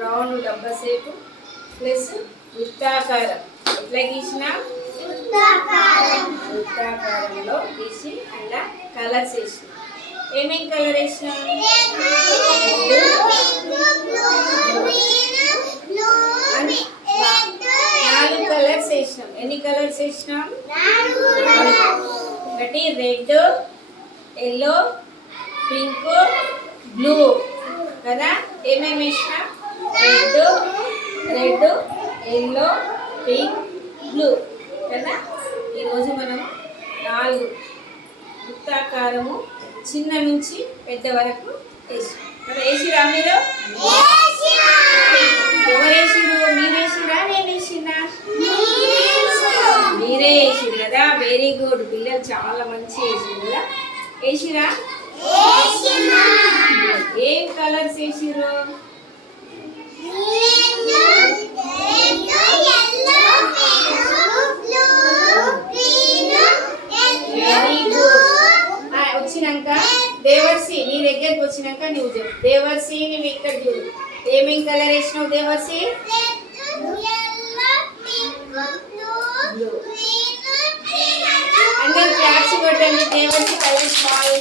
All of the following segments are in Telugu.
రౌండ్ డబ్బా షేప్ ప్లస్ వృత్తాకారం. ఎట్లా గీసినా వృత్తాకారంలో గీసి అలా కలర్స్ వేసినాం. ఏమేం కలర్ వేసినాం? 4 కలర్స్ వేసినాం. ఎన్ని కలర్స్ వేసినాం? ఒకటి రెడ్, ఎల్లో, పింక్, బ్లూ కదా. ఏమేమి వేసినాం? రెడ్, ఎల్లో, పింక్, బ్లూ కదా. ఈరోజు మనం 4 వృత్తాకారము చిన్న నుంచి పెద్ద వరకు వేసినాం. మరి వేసిరా మీరు? ఎవరు వేసిరు? మీరు వేసిరా నేను వేసినా? మీరే వేసిరు కదా. Very good. పిల్లలు చాలా మంచి వేసిరు కదా. వేసిరా? ఏం కలర్స్ వేసిరు? Very good. వచ్చినాక దేవర్సి నీ దగ్గరకు వచ్చినాక నువ్వు చెప్పు. దేవర్సి నువ్వు ఇక్కడ చూడు. ఏమేం కలర్ వేసినావు దేవర్సి? అందరు క్లాప్స్ కొట్టండి. దేవర్సి కలర్ స్మాల్.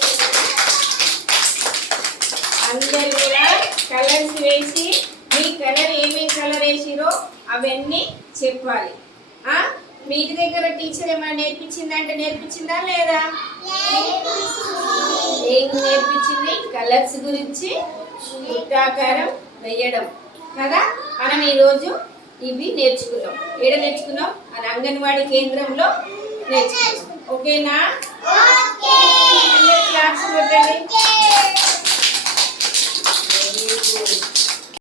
అందరు కూడా కలర్స్ వేసి మీ కలర్ ఏమేమి కలర్ వేసిరో అవన్నీ చెప్పాలి. మీ దగ్గర టీచర్ ఏమైనా నేర్పించిందంటే నేర్పించిందా లేదా? ఏం నేర్పించింది? కలర్స్ గురించి, వృత్తాకారం వేయడం కదా. మనం ఈరోజు ఇవి నేర్చుకున్నాం. ఏడ నేర్చుకున్నాం? అది అంగన్వాడీ కేంద్రంలో నేర్చుకున్నాం. ఓకేనా? క్లాస్ కొట్టండి. Very good.